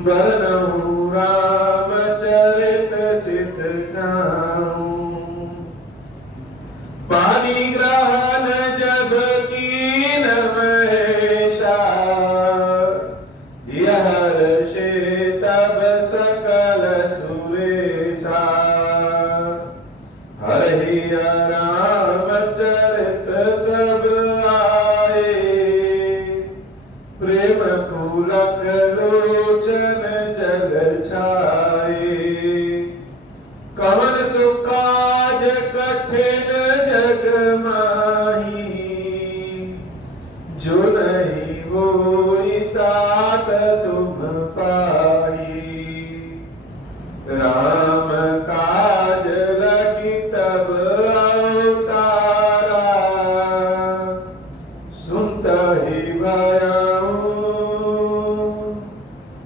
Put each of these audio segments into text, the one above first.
बरनहु रामचरित चित जाऊं। पानी ग्रहण जब कीन महेशा, यह ऋषि तब सकल सुरेशा। हरि रामचरित सब आए, प्रेम पुलक लोचन जग छाए। कवन सुकाज कठिन जग माही, जो नहीं होई तात तुम पाई। राम काज लगी तब अवतारा, सुनत ही भयाऊं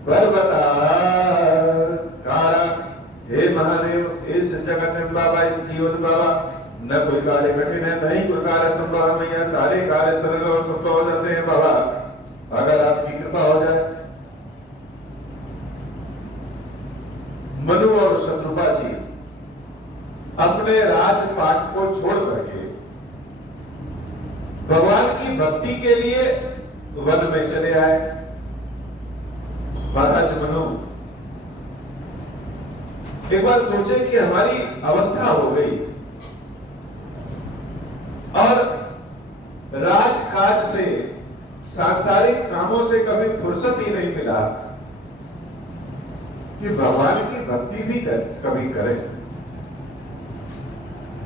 पर्वतार। हे महादेव, इस जगत में बाबा, इस जीवन बाबा, न कोई कार्य कठिन है, नहीं कोई कार्य संभव है। मैया सारे कार्य सरल और संभव हो जाते हैं बाबा, अगर आपकी कृपा हो जाए। मनु और शत्रुपा जी अपने राजपाट को छोड़ करके भगवान की भक्ति के लिए वन में चले आए। महाराज मनु एक बार सोचे कि हमारी अवस्था हो गई और राजकाज से, सांसारिक कामों से कभी फुर्सत ही नहीं मिला कि भगवान की भक्ति भी कभी करें।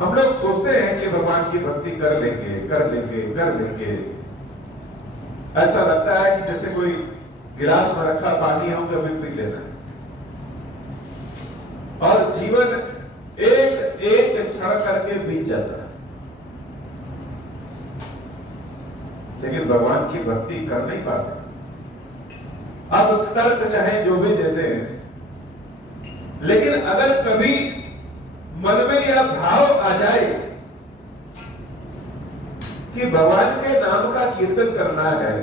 हम लोग सोचते हैं कि भगवान की भक्ति कर लेंगे कर लेंगे कर लेंगे। ऐसा लगता है कि जैसे कोई गिलास में रखा पानी हो कभी पी लेना, और जीवन एक एक क्षण करके बीत जाता है। लेकिन भगवान की भक्ति कर नहीं पाते। अब तर्क चाहे जो भी देते हैं, लेकिन अगर कभी मन में यह भाव आ जाए कि भगवान के नाम का कीर्तन करना है,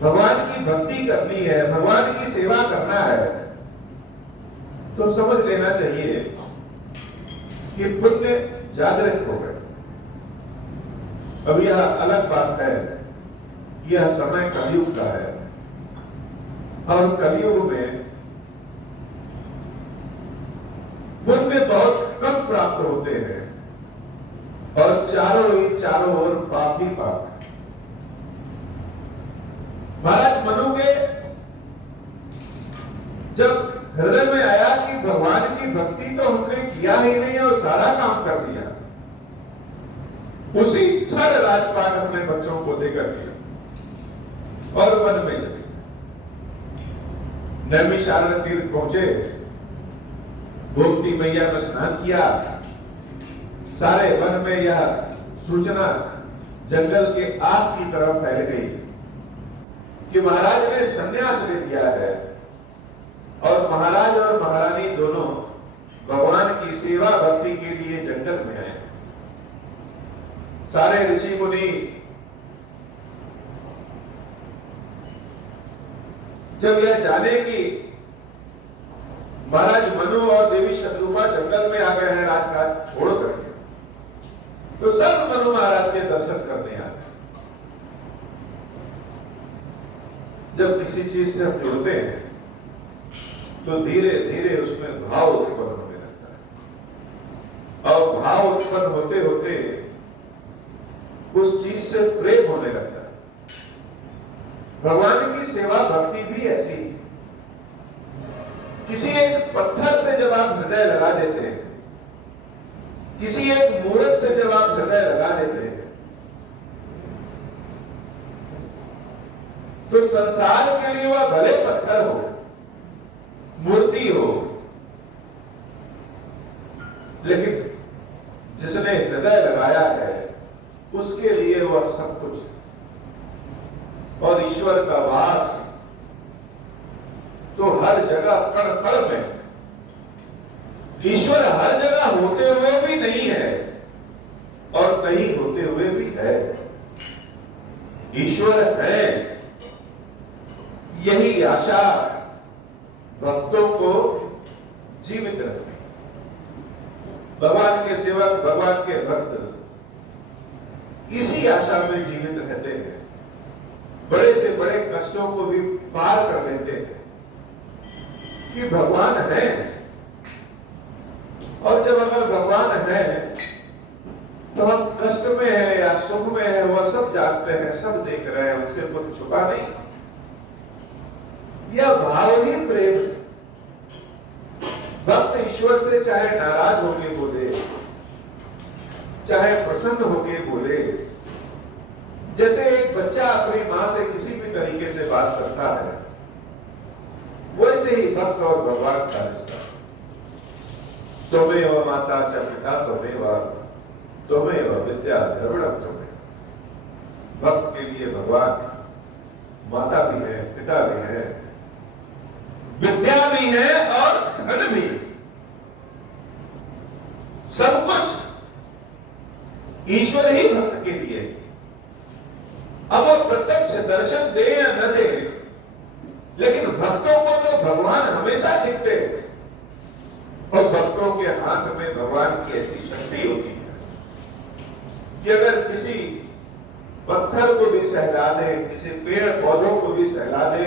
भगवान की भक्ति करनी है, भगवान की सेवा करना है, तो समझ लेना चाहिए कि पुण्य जागृत हो गए। अब यह अलग बात है कि यह समय कलयुग का है, और कलयुग में पुण्य बहुत कम प्राप्त होते हैं, और चारों ओर पाप ही पाप है। महाराज मनु के जब हृदय में आया कि भगवान की भक्ति तो हमने किया ही नहीं और सारा काम कर दिया, उसी क्षण राजपाट अपने बच्चों को देकर दिया और वन में चले। नैमिषारण्य तीर्थ पहुंचे, गोमती मैया में स्नान किया। सारे वन में यह सूचना जंगल के आग की तरफ फैल गई कि महाराज ने संन्यास ले लिया है, और महाराज और महारानी दोनों भगवान की सेवा भक्ति के लिए जंगल में आए। सारे ऋषि मुनि जब यह जाने कि महाराज मनु और देवी शत्रुपा जंगल में आ गए हैं राजकाज छोड़ करके, तो सब मनु महाराज के दर्शन करने आते। जब किसी चीज से हम जुड़ते हैं तो धीरे धीरे उसमें भाव उत्पन्न होने लगता है, और भाव उत्पन्न होते होते उस चीज से प्रेम होने लगता है। भगवान की सेवा भक्ति भी ऐसी है। किसी एक पत्थर से जब आप हृदय लगा देते हैं, किसी एक मूर्त से जब आप हृदय लगा देते हैं, तो संसार के लिए वह भले पत्थर हो, मूर्ति हो, लेकिन जिसने हृदय लगाया है उसके लिए वह सब कुछ है। और ईश्वर का वास तो हर जगह कण कण में। ईश्वर हर जगह होते हुए भी नहीं है और नहीं होते हुए भी है। ईश्वर है, यही आशा भक्तों को जीवित रखते। भगवान के सेवक, भगवान के भक्त इसी आशा में जीवित रहते हैं, बड़े से बड़े कष्टों को भी पार कर लेते हैं कि भगवान है। और जब अगर भगवान है तो हम कष्ट में है या सुख में है वह सब जानते हैं, सब देख रहे हैं, उनसे कुछ छुपा नहीं। यह भाव ही प्रेम। भक्त ईश्वर से चाहे नाराज होके बोले, चाहे प्रसन्न होके बोले, जैसे एक बच्चा अपनी मां से किसी भी तरीके से बात करता है, वैसे ही भक्त और भगवान का रिश्ता। त्वमेव माता च पिता त्वमेव विद्या द्रविणम त्वमेव। भक्त के लिए भगवान माता भी है, पिता भी है, विद्या भी है और धन भी। सब कुछ ईश्वर ही भक्त के लिए। अब वो प्रत्यक्ष दर्शन दे या न दे, लेकिन भक्तों को तो भगवान हमेशा दिखते हैं। और भक्तों के हाथ में भगवान की ऐसी शक्ति होती है कि अगर किसी पत्थर को भी सहला दे, किसी पेड़ पौधों को भी सहला दे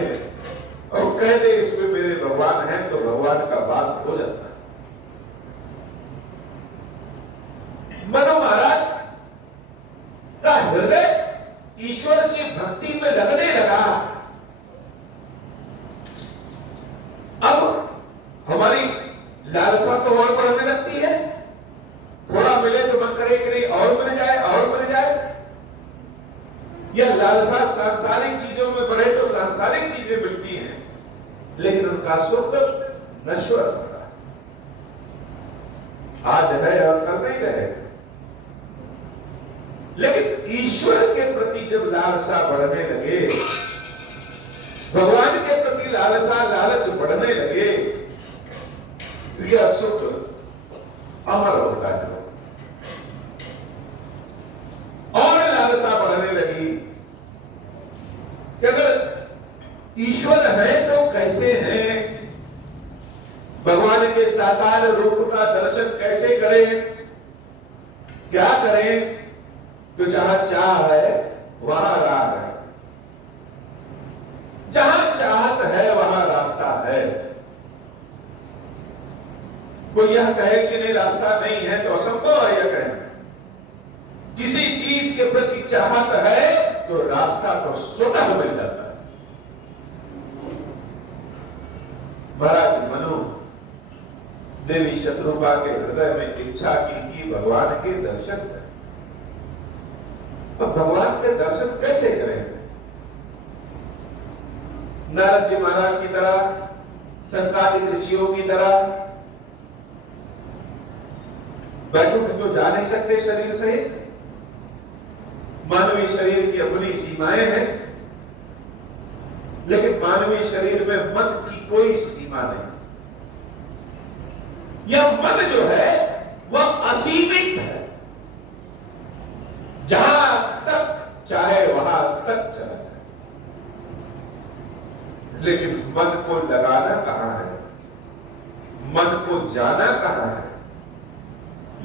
और कह दे इसमें मेरे भगवान हैं, तो भगवान का वास हो जाता है। मनु महाराज का हृदय ईश्वर की भक्ति में लगने लगा। अब हमारी लालसा तो और बढ़ने लगती है, थोड़ा मिले तो मन करे कि नहीं और मिल जाए, और मिल जाए। यह लालसा सांसारिक चीजों में बढ़े तो सांसारिक चीजें मिलती हैं, लेकिन उनका सुख नश्वर होता है, आज है और कल नहीं रहे। लेकिन ईश्वर के प्रति जब लालसा बढ़ने लगे, भगवान के प्रति लालसा लालच बढ़ने लगे, यह सुख अमर होता है। और लालसा बढ़ने लगी कि अगर ईश्वर है तो कैसे है, भगवान के साकार रूप का दर्शन कैसे करें, क्या करें। तो जहां चाह है वहां राह है, जहां चाहत है वहां रास्ता है। कोई यह कहे कि नहीं रास्ता नहीं है तो असंभव है यह कहना। किसी चीज के प्रति चाहत है तो रास्ता तो स्वतः मिल जाता है। महाराज मनु देवी शत्रुपा के हृदय में इच्छा की कि भगवान के दर्शन करें। तो भगवान के दर्शन कैसे करें? नारद जी महाराज की तरह, संकादिक ऋषियों की तरह बैकुंठ तो जा नहीं सकते शरीर सहित। मानवीय शरीर की अपनी सीमाएं हैं, लेकिन मानवीय शरीर में मन की कोई सीमा नहीं। यह मन जो है वह असीमित है, जहां तक चाहे वहां तक चला जाए। लेकिन मन को लगाना कहां है, मन को जाना कहां है?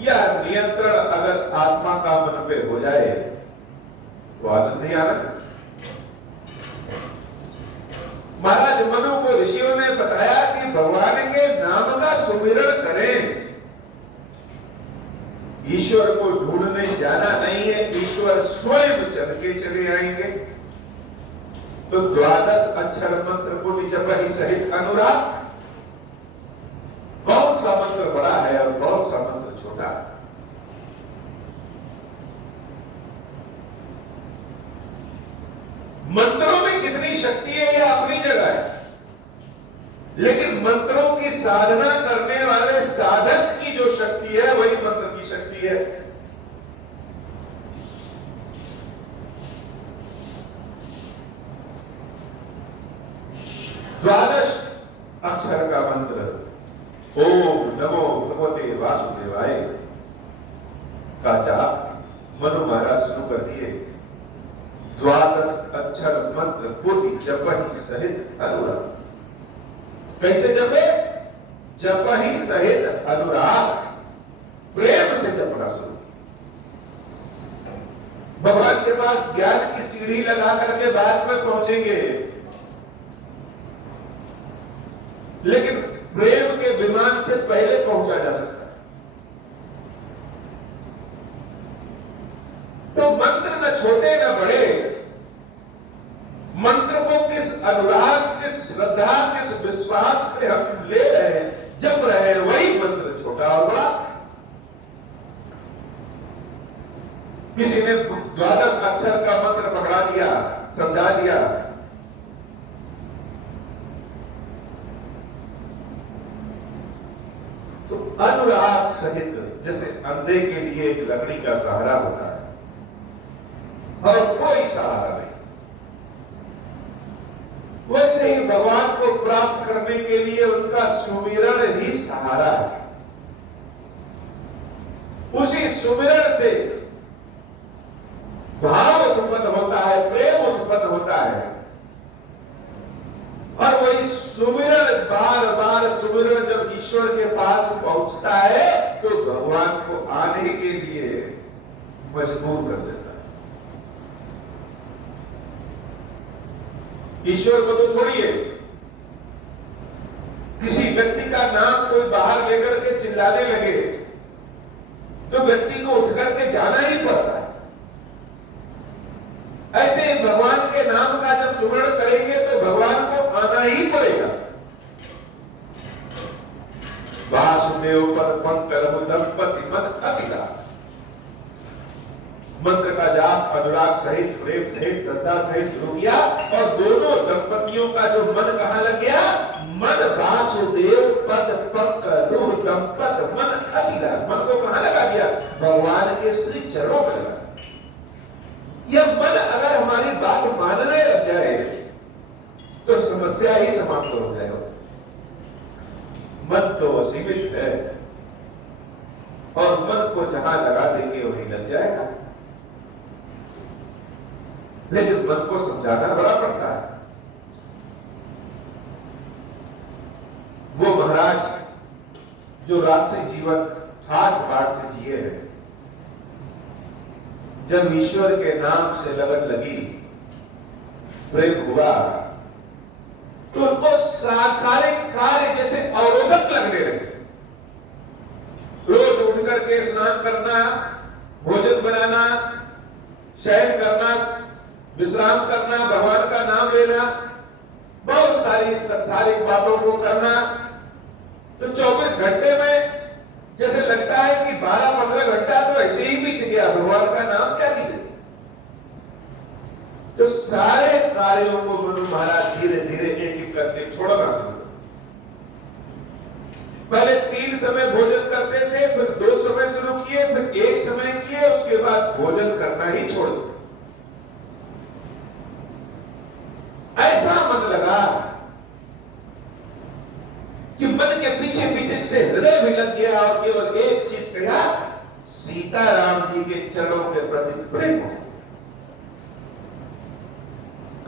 यह नियंत्रण अगर आत्मा का मन पे हो जाए तो आनंद ही आनंद। महाराज मनु को ऋषियों ने बताया कि भगवान के नाम का सुमिरण करें। ईश्वर को ढूंढने जाना नहीं है, ईश्वर स्वयं चल के चले आएंगे। तो 12 अक्षर मंत्र को जप ही सहित अनुराग, कौन सा मंत्र बड़ा है और कौन सा मंत्र छोटा है? मंत्रों में कितनी शक्ति है यह अपनी जगह है, लेकिन मंत्रों की साधना करने वाले साधक की जो शक्ति है वही मंत्र की शक्ति है। द्वादश अक्षर का मंत्र ओम नमो भगवते वासुदेवाय का जाप मनु महाराज शुरू कर दिए। द्वादश अक्षर मंत्र पूरी जप ही सहित अनुराग। कैसे जपे? जपहि सहित अनुराग, प्रेम से जपना शुरू। भगवान के पास ज्ञान की सीढ़ी लगा करके बाद में पहुंचेंगे, लेकिन प्रेम के विमान से पहले पहुंचा जा सकता है। तो मंत्र न छोटे न बड़े, मंत्र को किस अनुराग, किस श्रद्धा, किस विश्वास से हम ले रहे हैं, जप रहे हैं, वही मंत्र छोटा और बड़ा। किसी ने 12 अक्षर का मंत्र पकड़ा दिया, समझा दिया, तो अनुराग सहित, जैसे अंधे के लिए एक लकड़ी का सहारा होता है और कोई सहारा नहीं, वैसे ही भगवान को प्राप्त करने के लिए उनका सुमिरन ही सहारा है। उसी सुमिरन से भाव उत्पन्न होता है, प्रेम उत्पन्न होता है, और वही सुमिरन, बार बार सुमिरन जब ईश्वर के पास पहुंचता है तो भगवान को आने के लिए मजबूर कर देता है। ईश्वर को तो छोड़िए, किसी व्यक्ति का नाम कोई बाहर लेकर के चिल्लाने लगे तो व्यक्ति को उठ करके जाना ही पड़ता है। ऐसे ही भगवान के नाम का जब सुमिरन करेंगे तो भगवान को आना ही पड़ेगा। वासुदेव पद पंकज दंपति मत अतिगा, मंत्र का जाप अनुराग सहित, प्रेम सहित, श्रद्धा सहित शुरू किया और दोनों दंपतियों का जो मन कहां लग गया? मन वासुदेव पद पंकज दंपत मन अतिगा, मन को कहां लगा दिया? भगवान के श्री चरणों में लगा। यह मन अगर हमारी बात मानने लग जाए तो समस्या ही समाप्त हो जाएगा। मन तो असीमित है और मन को जहां लगा देंगे वहीं लग जाएगा, लेकिन मन को समझाना बड़ा पड़ता है। वो महाराज जो राष्ट्रीय जीवन ठाट बाट से जिए हैं, जब ईश्वर के नाम से लगन लगी, प्रेम हुआ, तो उनको सारे कार्य जैसे अवरोधक लगने लगे। रोज उठ करके स्नान करना, भोजन बनाना, शयन करना, विश्राम करना, भगवान का नाम लेना, बहुत सारी सांसारिक बातों को करना, तो 24 घंटे में जैसे लगता है कि 12-15 घंटा तो ऐसे ही बीत गया, भगवान का नाम क्या लिया। तो सारे कार्यों को मनु महाराज धीरे धीरे एक एक करके छोड़ना शुरू किया। पहले 3 समय भोजन करते थे, फिर 2 समय शुरू किए, फिर 1 समय किए, उसके बाद भोजन करना ही छोड़ दिया। ऐसा मन लगा कि मन के पीछे पीछे से हृदय भी लग गया और केवल एक चीज कहा, सीताराम जी के चरणों के प्रति प्रेम हो।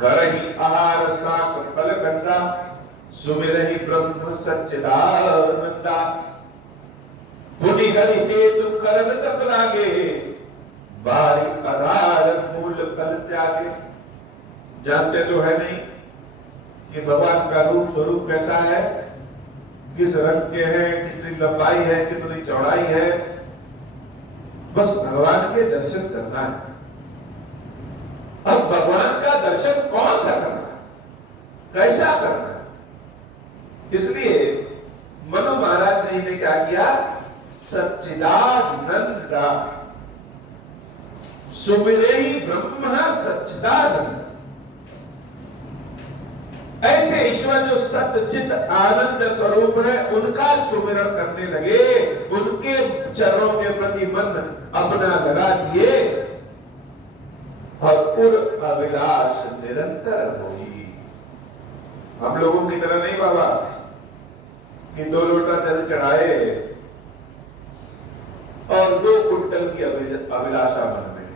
करहि आहार साक फल गंगा, सुमिरहि ब्रह्म सच्चिदानंदा, पुनि हरि हेतु करन तप लागे, बारी आधार मूल फल त्यागे। जानते तो है नहीं कि भगवान का रूप स्वरूप कैसा है, किस रंग के हैं, कितनी लंबाई है, कितनी चौड़ाई है, बस भगवान के दर्शन करना है। अब भगवान का दर्शन कौन सा करना है, कैसा करना है? इसलिए मनु महाराज जी ने क्या किया? सच्चिदानंदा, सुमिरहि ब्रह्म सच्चिदानंद। ऐसे ईश्वर जो सच्चित आनंद स्वरूप है, उनका सुमिरन करने लगे, उनके चरणों के प्रति मन अपना लगा दिए और उर अभिलाष निरंतर होगी। हम लोगों की तरह नहीं बाबा कि 2 लोटा जल चढ़ाए और 2 कुंटल की अभिलाषा मन में,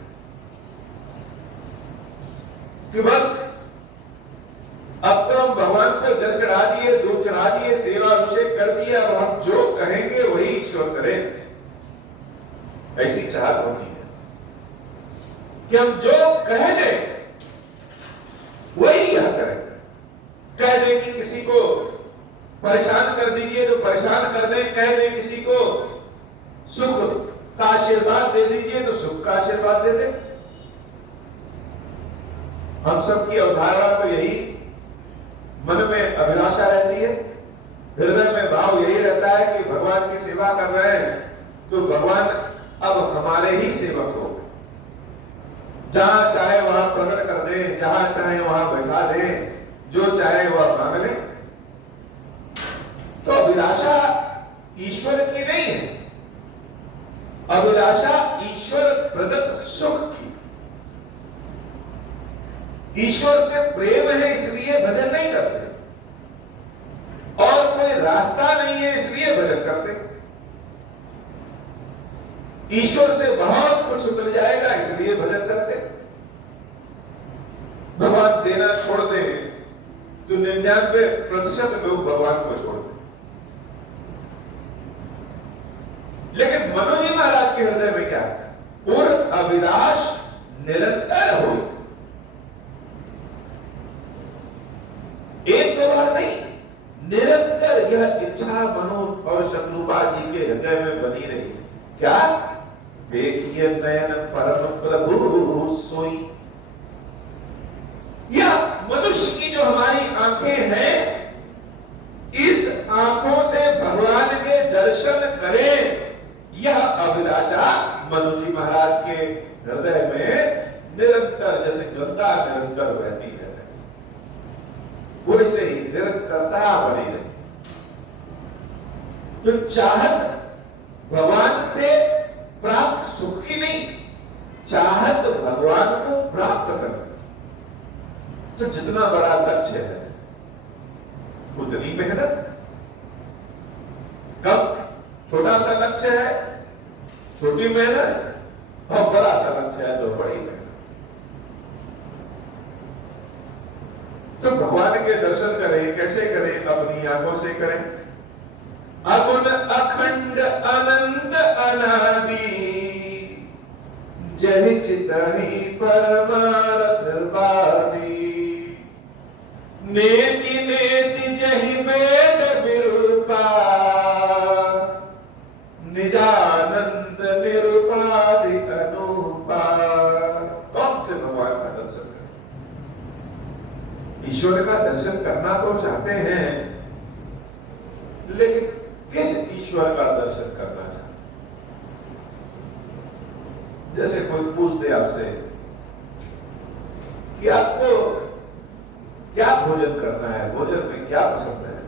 कि बस अब तो हम भगवान को जल चढ़ा दिए, दूध चढ़ा दिए, सेवा अभिषेक कर दिया, और हम जो कहेंगे वही ईश्वर करें, ऐसी चाहत होती है कि हम जो कह दें वही यह करें। कह दें कि किसी को परेशान कर दीजिए तो परेशान कर दें, कह दें किसी को सुख का आशीर्वाद दे दीजिए तो सुख का आशीर्वाद दे दें। हम सबकी अवधारणा तो यही मन में अभिलाषा रहती है, हृदय में भाव यही रहता है कि भगवान की सेवा कर रहे हैं तो भगवान अब हमारे ही सेवक हो, जहां चाहे वहां प्रकट कर दे, जहां चाहे वहां बैठा दे, जो चाहे वह मांग ले। तो अभिलाषा ईश्वर की नहीं है, अभिलाषा ईश्वर प्रदत्त सुख की। ईश्वर से प्रेम है इसलिए भजन नहीं करते, और कोई रास्ता नहीं है इसलिए भजन करते। ईश्वर से बहुत कुछ मिल जाएगा इसलिए भजन करते। भगवान देना छोड़ दे तो 99% लोग भगवान को छोड़ दे। लेकिन मनोजी महाराज के हृदय में क्या है? और अभिलाष निरंतर हो, एक दो बार नहीं, निरंतर यह इच्छा मनो और शत्रुपा जी के हृदय में बनी रही। क्या? देखिए नयन परम प्रभु सोई। यह मनुष्य की जो हमारी आंखें हैं, इस आंखों से भगवान के दर्शन करें, यह अभिलाषा मनुजी महाराज के हृदय में निरंतर, जैसे गंगा निरंतर बहती है वैसे ही निरंतरता बनी रही। तो चाहत भगवान से प्राप्त सुख की नहीं, चाहत भगवान को प्राप्त करना। तो जितना बड़ा लक्ष्य है उतनी मेहनत। कब छोटा सा लक्ष्य है छोटी मेहनत, और बड़ा सा लक्ष्य है तो बड़ी मेहनत। तो भगवान के दर्शन करें, कैसे करें? अपनी आंखों से करें। अगुण अखंड अनंत अनादि, जहि चितहि परमार्थ वादी। नेति नेति जहि वेद विरूपा, निजानंद निरुपाधि अनुपा। कौन से भगवान का दर्शन करें? ईश्वर का दर्शन करना तो चाहते हैं, लेकिन किस ईश्वर का दर्शन करना चाहते? जैसे कोई पूछ दे आपसे कि आपको क्या भोजन करना है, भोजन में क्या पसंद है,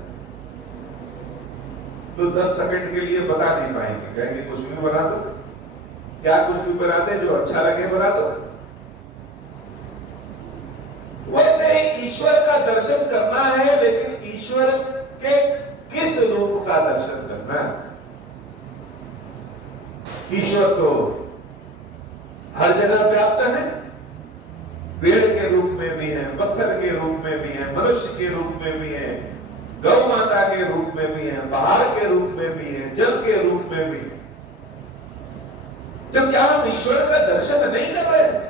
तो 10 सेकंड के लिए बता नहीं पाएंगे, कहेंगे कुछ भी बना दो। क्या कुछ भी बनाते जो अच्छा लगे बना दो। वैसे ही ईश्वर का दर्शन करना है, लेकिन ईश्वर के किस रूप का दर्शन करना है? ईश्वर तो हर जगह व्याप्त है, पेड़ के रूप में भी है, पत्थर के रूप में भी है, मनुष्य के रूप में भी है, गौ माता के रूप में भी है, पहाड़ के रूप में भी है, जल के रूप में भी है। तो क्या हम ईश्वर का दर्शन नहीं कर रहे?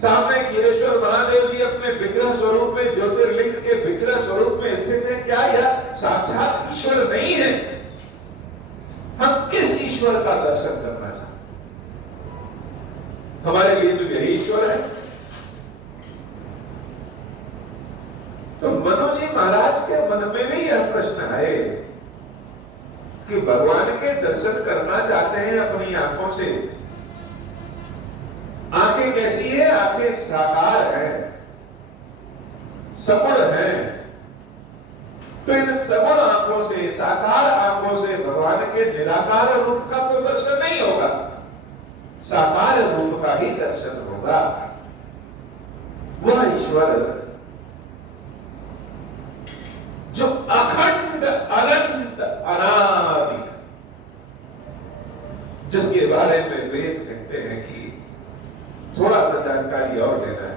सामने खीरेश्वर महादेव जी अपने विग्रह स्वरूप में, ज्योतिर्लिंग के विग्रह स्वरूप में स्थित है। क्या यह साक्षात ईश्वर नहीं है? हम किस ईश्वर का दर्शन करना चाहते? हमारे लिए तो यही ईश्वर है। तो मनोजी महाराज के मन में भी यह प्रश्न है कि भगवान के दर्शन करना चाहते हैं अपनी आंखों से। आंखें कैसी है? आंखें साकार है, सगुण है। तो इन सगुण आंखों से, साकार आंखों से भगवान के निराकार रूप का तो दर्शन नहीं होगा, साकार रूप का ही दर्शन होगा। वह ईश्वर जो अखंड अनंत अनादि, जिसके बारे में वेद कहते हैं कि थोड़ा सा जानकारी और लेना है।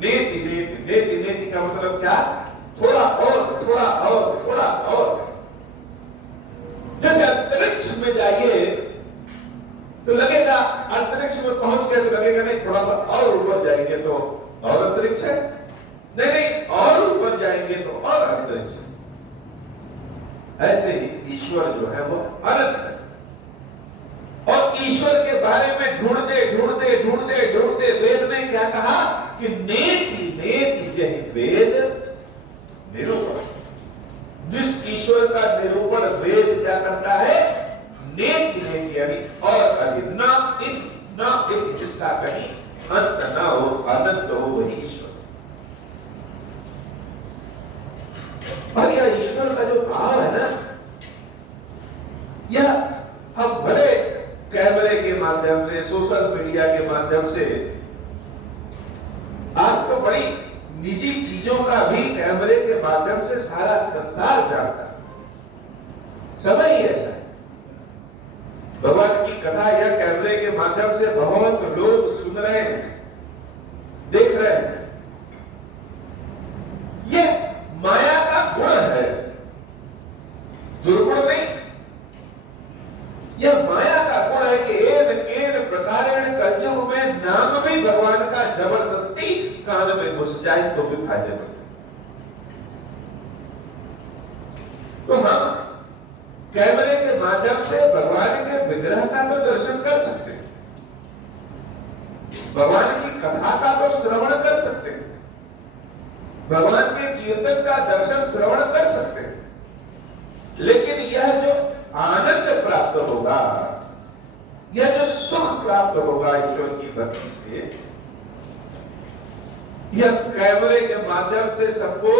नेति नेति, नेति नेति का मतलब क्या? थोड़ा और, थोड़ा और, थोड़ा और। जैसे अंतरिक्ष में जाइए तो लगेगा, अंतरिक्ष में पहुंच गए तो लगेगा नहीं थोड़ा सा और ऊपर जाएंगे तो और अंतरिक्ष है, नहीं नहीं और ऊपर जाएंगे तो और अंतरिक्ष है। ऐसे ही ईश्वर जो है वो अनंत है। और ईश्वर के बारे में ढूंढते ढूंढते ढूंढते ढूंढते वेद ने क्या कहा कि नेति नेति जहि वेद निरूपण। जिस ईश्वर का निरूपण वेद क्या करता है? नेति नेति यानी और अधिक, ना इत जिसका कहीं अंत ना हो, अनंत हो, वही ईश्वर। और यह ईश्वर का जो भाव है ना, यह हम भले कैमरे के माध्यम से, सोशल मीडिया के माध्यम से, आज तो बड़ी निजी चीजों का भी कैमरे के माध्यम से सारा संसार जानता है। समय ही ऐसा है। भगवान की कथा यह कैमरे के माध्यम से बहुत लोग सुन रहे हैं, देख रहे हैं। यह माया का गुण है, दुर्गुण नहीं। यह माया का गुण है कि एन प्रकारेण कलयुग में नाम भी भगवान का जबरदस्ती कान में घुस जाए तो भी फायदेमंद। तो हम कैमरे के माध्यम से भगवान के विग्रह का तो दर्शन कर सकते हैं, भगवान की कथा का तो श्रवण कर सकते हैं, भगवान के कीर्तन का दर्शन श्रवण कर सकते हैं, लेकिन यह जो आनंद प्राप्त होगा, यह जो सुख प्राप्त होगा ईश्वर की भक्ति से, यह कैमरे के माध्यम से सबको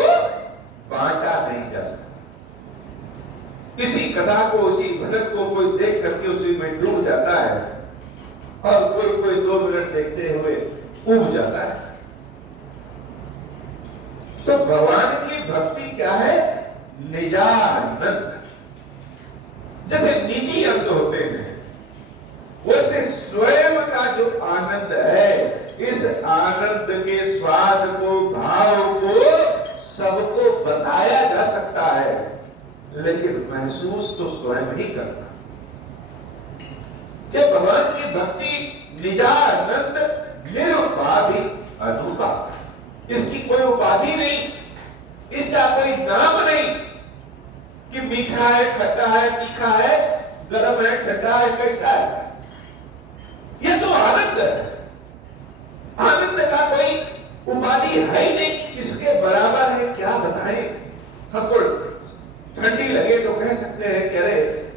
बांटा नहीं जा सकता। इसी कथा को, उसी भजन को कोई देख करके उसी में डूब जाता है और कोई 2 मिनट देखते हुए उब जाता है। तो भगवान की भक्ति क्या है? निजानंद। जैसे निजी अंग होते हैं, वैसे स्वयं का जो आनंद है, इस आनंद के स्वाद को, भाव को सबको बताया जा सकता है, लेकिन महसूस तो स्वयं ही करना। जब भगवान की भक्ति निजानंद निरुपाधि अनूपा, इसकी कोई उपाधि नहीं, इसका कोई नाम नहीं कि मीठा है, खट्टा है, तीखा है, गर्म है, ठंडा है, कैसा है। यह तो आनंद है। आनंद का कोई उपाधि है ही नहीं कि किसके बराबर है, क्या बताएं। हमको ठंडी लगे तो कह सकते हैं कि अरे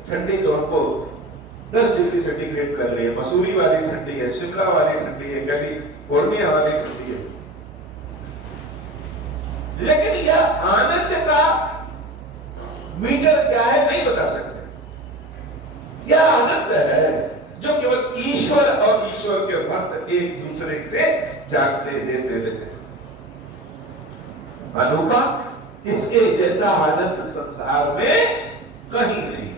ठंडी तो हमको 10 डिग्री सेंटीग्रेड कर रही है, मसूरी वाली ठंडी है, शिमला वाली ठंडी है, कैलिफोर्निया वाली ठंडी है। लेकिन यह आनंद का मीटर क्या है नहीं बता सकते। यह आनंद है जो केवल ईश्वर और ईश्वर के भक्त एक दूसरे से जानते देते। अनूपा, इसके जैसा आनंद संसार में कहीं नहीं।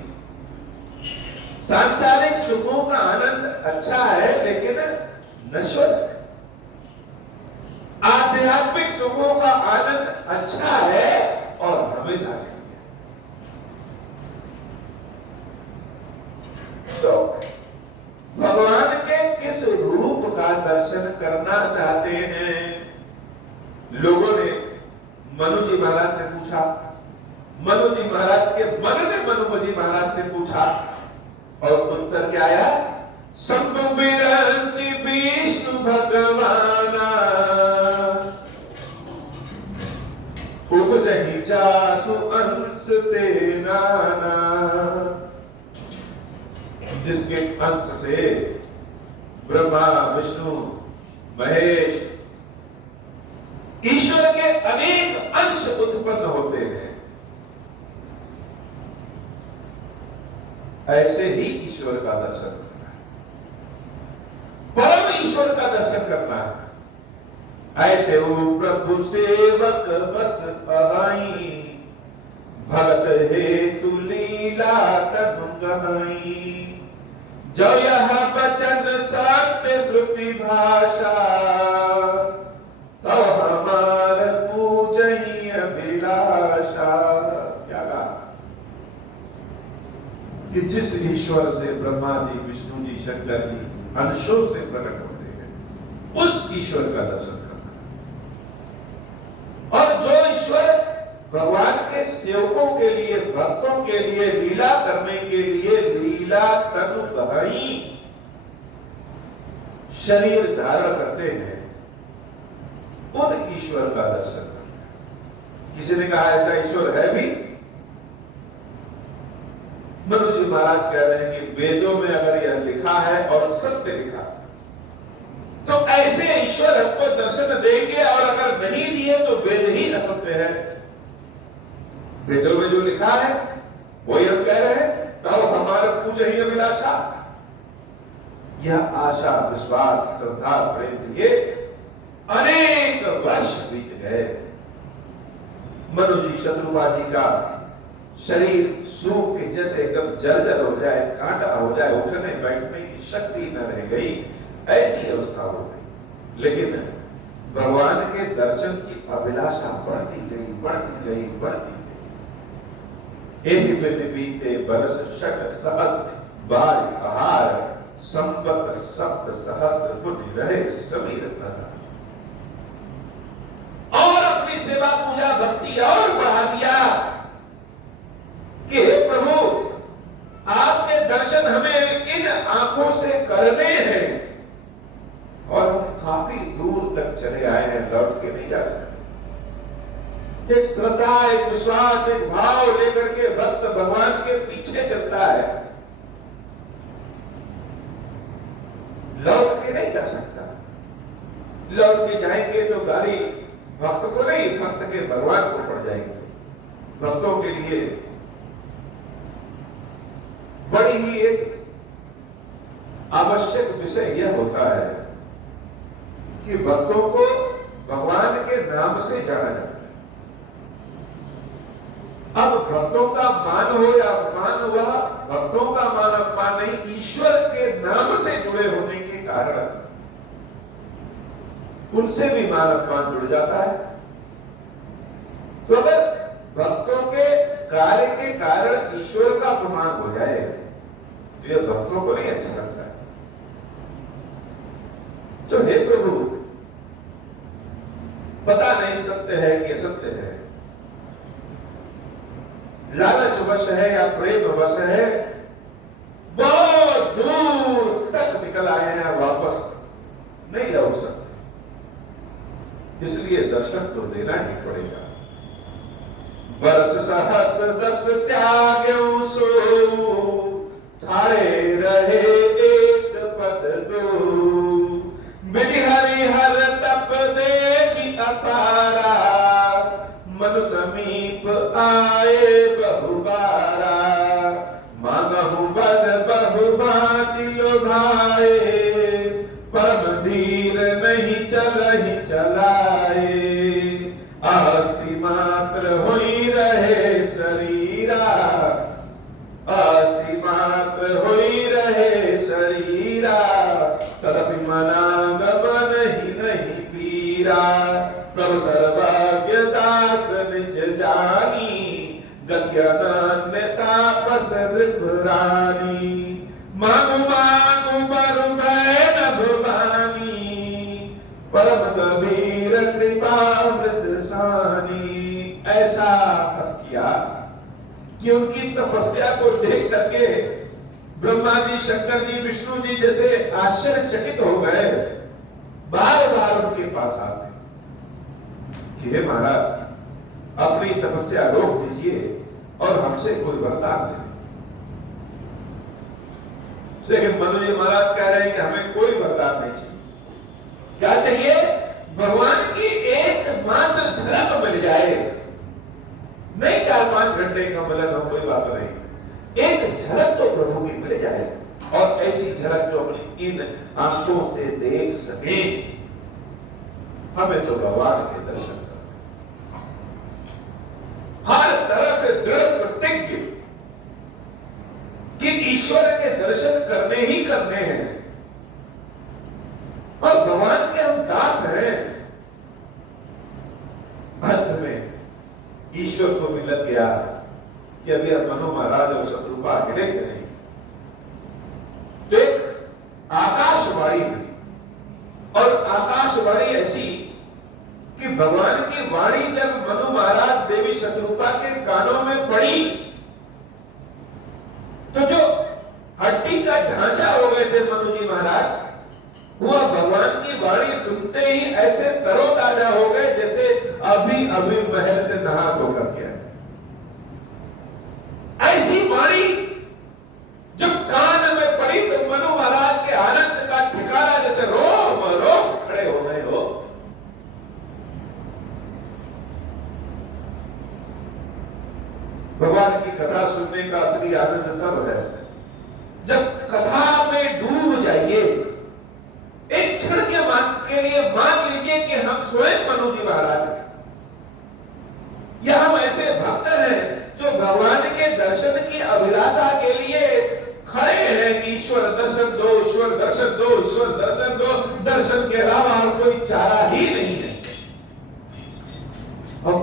सांसारिक सुखों का आनंद अच्छा है लेकिन नश्वर है। आध्यात्मिक सुखों का आनंद अच्छा है और हमेशा है। तो भगवान के किस रूप का दर्शन करना चाहते हैं? लोगों ने मनु जी महाराज से पूछा, मनु जी महाराज के मन ने मनु जी महाराज से पूछा और उत्तर क्या आया? शंभु बिरंचि विष्णु भगवाना उपजहि जासु अंश ते नाना। जिसके अंश से ब्रह्मा, विष्णु, महेश, ईश्वर के अनेक अंश उत्पन्न होते हैं, ऐसे ही ईश्वर का दर्शन करना है, परम ईश्वर का दर्शन करना है। ऐसे वो प्रभु सेवक बस अहाई, भगत हेतु लीला तनु गहाई। जो यह वचन सत्य श्रुति भाषा, तब हमार पूजे कि जिस ईश्वर से ब्रह्मा जी, विष्णु जी, शंकर जी अंशों से प्रकट होते हैं, उस ईश्वर का दर्शन करना। और जो ईश्वर भगवान के सेवकों के लिए, भक्तों के लिए लीला करने के लिए लीला तनुधारी शरीर धारण करते हैं, उन ईश्वर का दर्शन करना। किसी ने कहा ऐसा ईश्वर है भी? मनु जी महाराज कह रहे हैं कि वेदों में अगर यह लिखा है और सत्य लिखा तो ऐसे ईश्वर हमको दर्शन देंगे, और अगर नहीं दिए तो वेद ही असत्य है। वेदों में जो लिखा है वही हम कह रहे हैं, तब हमारे पूजा ही अभिलाषा। यह आशा, विश्वास, श्रद्धा, प्रेम ये अनेक वर्ष बीत गए। मनु जी, शत्रुपा जी का शरीर सूख के जैसे एकदम जर्जर हो जाए, कांटा हो जाए, उठने बैठने की शक्ति न रह गई, ऐसी अवस्था हो गई। लेकिन भगवान के दर्शन की अभिलाषा बढ़ती गई, बढ़ती गई, बढ़ती गई। एहि विधि बीते बरस षट सहस्र बार आहार, संवत सप्त सहस्त्र पुण्य रहे समीर तरह। और अपनी सेवा, पूजा, भक्ति और बढ़ा दिया कि हे प्रभु, आपके दर्शन हमें इन आंखों से करने हैं, और हम काफी दूर तक चले आए हैं, लौट के नहीं जा सकते। एक श्रद्धा, एक विश्वास, एक भाव लेकर के भक्त भगवान के पीछे चलता है, लौट के नहीं जा सकता। लौट के जाएंगे तो गाली भक्त को नहीं, भक्त के भगवान को पड़ जाएंगे। भक्तों के लिए बड़ी ही एक आवश्यक विषय यह होता है कि भक्तों को भगवान के नाम से जाना जाता है। अब भक्तों का मान हो या अपमान हुआ, भक्तों का मान अपमान नहीं, ईश्वर के नाम से जुड़े होने के कारण उनसे भी मान अपमान जुड़ जाता है। तो अगर भक्तों के कार्य के कारण ईश्वर का अपमान हो जाए तो यह भक्तों को नहीं अच्छा लगता है। तो हे प्रभु, पता नहीं सत्य है कि असत्य है, लालच वश है या प्रेम वश है, बहुत दूर तक निकल आए हैं, वापस नहीं लौट सकते। इसलिए दर्शन तो देना ही पड़ेगा। वर्ष सहस्र दस त्याग्यो सो, धारे रहे एक पद दो, बिधि हरि हर तप देखी अपारा, मन समीप आए बहुबारा, मांगहु बन बहुभांति लोभाए, परम धीर नहीं चलहि चलाए, अस्थि मात्र होई रहे शरीरा, अस्थि मात्र होई रहे शरीरा, तदपि मनागमन ही नहीं पीरा, प्रभु सर्वज्ञ दास निज जानी, गद्य तापस रानी, मांगु मांगु बरु नभ बानी, परम गंभीर कृपामृत सानी। ऐसा किया कि उनकी तपस्या को देख करके ब्रह्मा जी, शंकर जी, विष्णु जी जैसे आश्चर्यचकित हो गए। बार बार उनके पास आते कि हे महाराज, अपनी तपस्या रोक दीजिए और हमसे कोई वरदान दे। लेकिन मनु जी महाराज कह रहे हैं कि हमें कोई वरदान नहीं चाहिए। क्या चाहिए? भगवान की एकमात्र झलक मिल जाए। नहीं 4-5 घंटे का मिलन हो, कोई बात नहीं, एक झलक तो प्रभु की मिल जाए, और ऐसी झलक जो अपनी इन आंखों से देख सके। हमें तो भगवान के दर्शन करना, हर तरह से दृढ़ प्रतिज्ञ कि ईश्वर के दर्शन करने ही करने हैं, और भगवान के हम दास हैं। अंत में ईश्वर को भी लग गया कि अभी मनु महाराज और शत्रुपा अकेले के नहीं, वाणी जब मनु महाराज देवी शतरूपा के कानों में पड़ी तो जो हड्डी का ढांचा हो गए थे मनु जी महाराज, हुआ भगवान की वाणी सुनते ही ऐसे तरोताजा हो गए जैसे अभी अभी महल से नहा धोकर के आए। ऐसी वाणी जब कान में पड़ी तो मनु महाराज के आनंद का ठिकाना जैसे रोम रोम खड़े हो गए हो। भगवान की कथा सुनने का असली आनंद तब है जब कथा में डूब जाइए। एक क्षण के लिए मान लीजिए कि हम स्वयं मनु जी महाराज हैं, या हम ऐसे भक्त हैं जो भगवान के दर्शन की अभिलाषा के लिए खड़े हैं कि ईश्वर दर्शन दो, ईश्वर दर्शन दो, ईश्वर दर्शन दो। दर्शन के अलावा और कोई चारा ही नहीं है। अब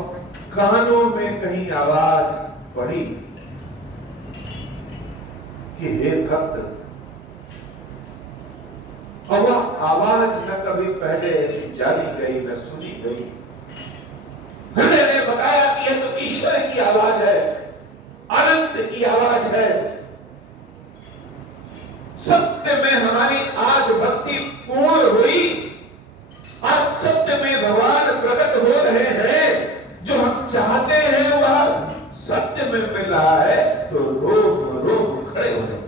कानों में कहीं आवाज पड़ी कि हे भक्त, और वह आवाज न कभी पहले ऐसी जानी गई न सुनी गई। हृदय ने बताया कि यह तो ईश्वर की आवाज है, अनंत की आवाज है। सत्य में हमारी आज भक्ति पूर्ण हुई। आज सत्य में भगवान प्रकट हो रहे हैं। जो हम चाहते हैं वह सत्य में मिल रहा है तो रोम रोम खड़े हो गए।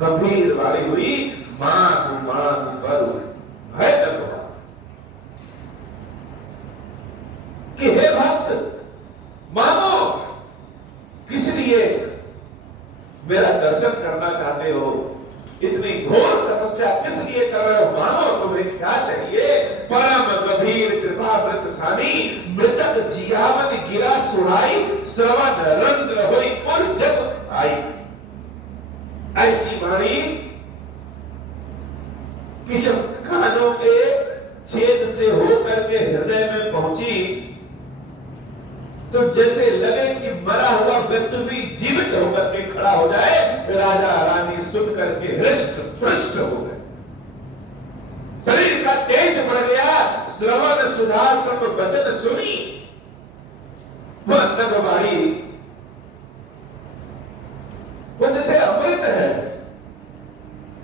गंभीर वाली हुई, मान मान पर भय तक हुआ कि हे भक्त मानो, किस लिए मेरा दर्शन करना चाहते हो? इतनी घोर तपस्या किस लिए कर रहे हो? मानो तुम्हें क्या चाहिए? परम गंभीर कृपा मृत सानी, मृतक जियावन गिरा सुहाई, श्रवण रंध्र होई और जग आई। ऐसी वाणी कि जब कानों के छेद से होकर के हृदय में पहुंची तो जैसे लगे कि मरा हुआ व्यक्ति भी जीवित होकर के खड़ा हो जाए। राजा रानी सुन करके हृष्ट पृष्ट हो गए, शरीर का तेज बढ़ गया। श्रवण सुधा सब वचन सुनी, वह नगवाड़ी वो जैसे अमृत है,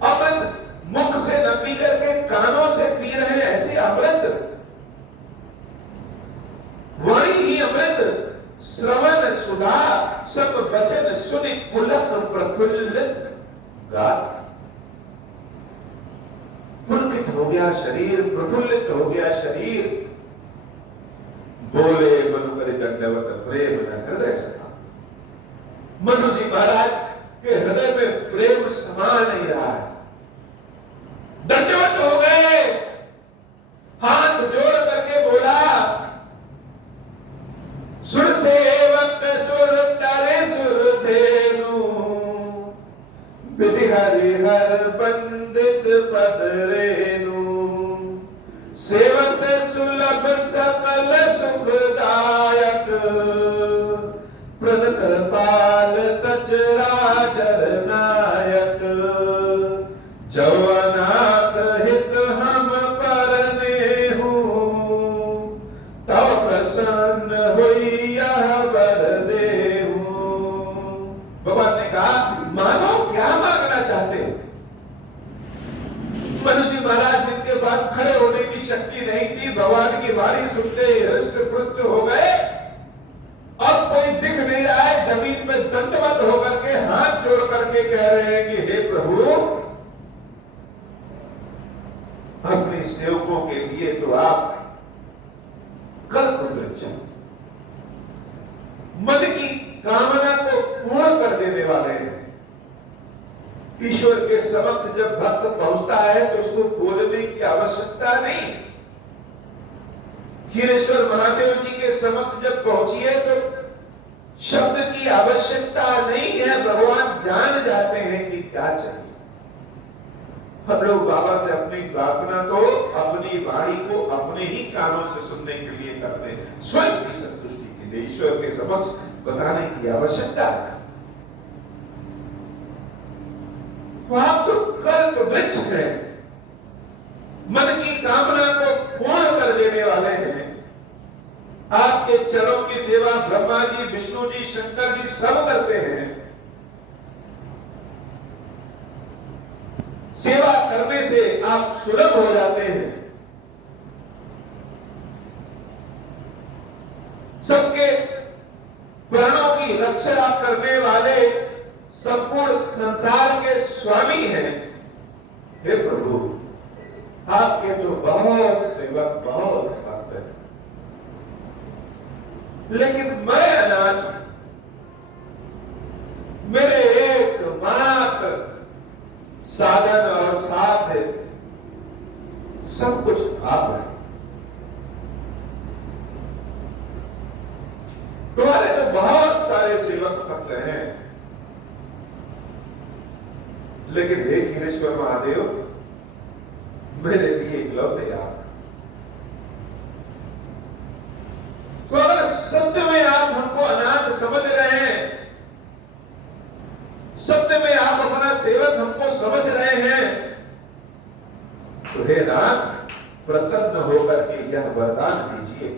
अमृत मुख से न पी करके कानों से पी रहे हैं, ऐसे अमृत वाणी ही अमृत। श्रवण सुधा सब वचन सुनि पुलक प्रफुल्लित गात। पुलकित हो गया शरीर, प्रफुल्लित हो गया शरीर। बोले मनु करि दंडवत प्रेम न हृदय समा। मनु जी महाराज के हृदय में प्रेम समा नहीं रहा है। दंडवत हो गए, हाथ जोड़ करके बोला, सुर सेवक सुर तारे सुर धेनु, विधि हरिहर बंदित पद रेनु, सेवत सुलभ सकल सुखदायक, प्रदत पाल सचराचर नायक, जवनाक हित हम परने हूँ, तव प्रसन्न हुई यह वर देहूं। भगवान ने कहा, मानो क्या मांगना चाहते हो? मनु जी महाराज जिनके पास खड़े होने की शक्ति नहीं थी, भगवान की वाणी सुनते हृष्ट पुष्ट हो गए। अब कोई दिख नहीं रहा है, जमीन में दंडवत होकर के हाथ जोड़ करके कह रहे हैं कि हे प्रभु, अपने सेवकों के लिए तो आप कल्प वृक्ष, मन की कामना को पूर्ण कर देने वाले हैं। ईश्वर के समक्ष जब भक्त पहुंचता है तो उसको बोलने की आवश्यकता नहीं। खीरेश्वर महादेव जी के समक्ष जब पहुंची है तो शब्द की आवश्यकता नहीं है, भगवान जान जाते हैं कि क्या चाहिए। हम लोग बाबा से अपनी प्रार्थना तो अपनी वाणी को अपने ही कानों से सुनने के लिए करते हैं, स्वयं की संतुष्टि के लिए ईश्वर के समक्ष बताने की आवश्यकता है। तो आप तो कल्प वृक्ष हैं, मन की कामना को पूर्ण कर देने वाले आपके चरणों की सेवा ब्रह्मा जी, विष्णु जी, शंकर जी सब करते हैं। सेवा करने से आप सुलभ हो जाते हैं। सबके प्राणों की रक्षा करने वाले संपूर्ण संसार के स्वामी हैं। हे प्रभु, आपके तो बहुत सेवक, बहुत भक्त हैं, लेकिन मैं अनाथ, मेरे एकमात्र साधन और साथ है, सब कुछ आप है। तुम्हारे तो बहुत सारे सेवक भक्त हैं, लेकिन हे खीरेश्वर महादेव, मेरे लिए इकलौते आप। तो अगर सत्य में आप हमको अनाथ समझ रहे हैं, सत्य में आप अपना सेवक हमको समझ रहे हैं, तो हे नाथ, प्रसन्न होकर के यह वरदान दीजिए।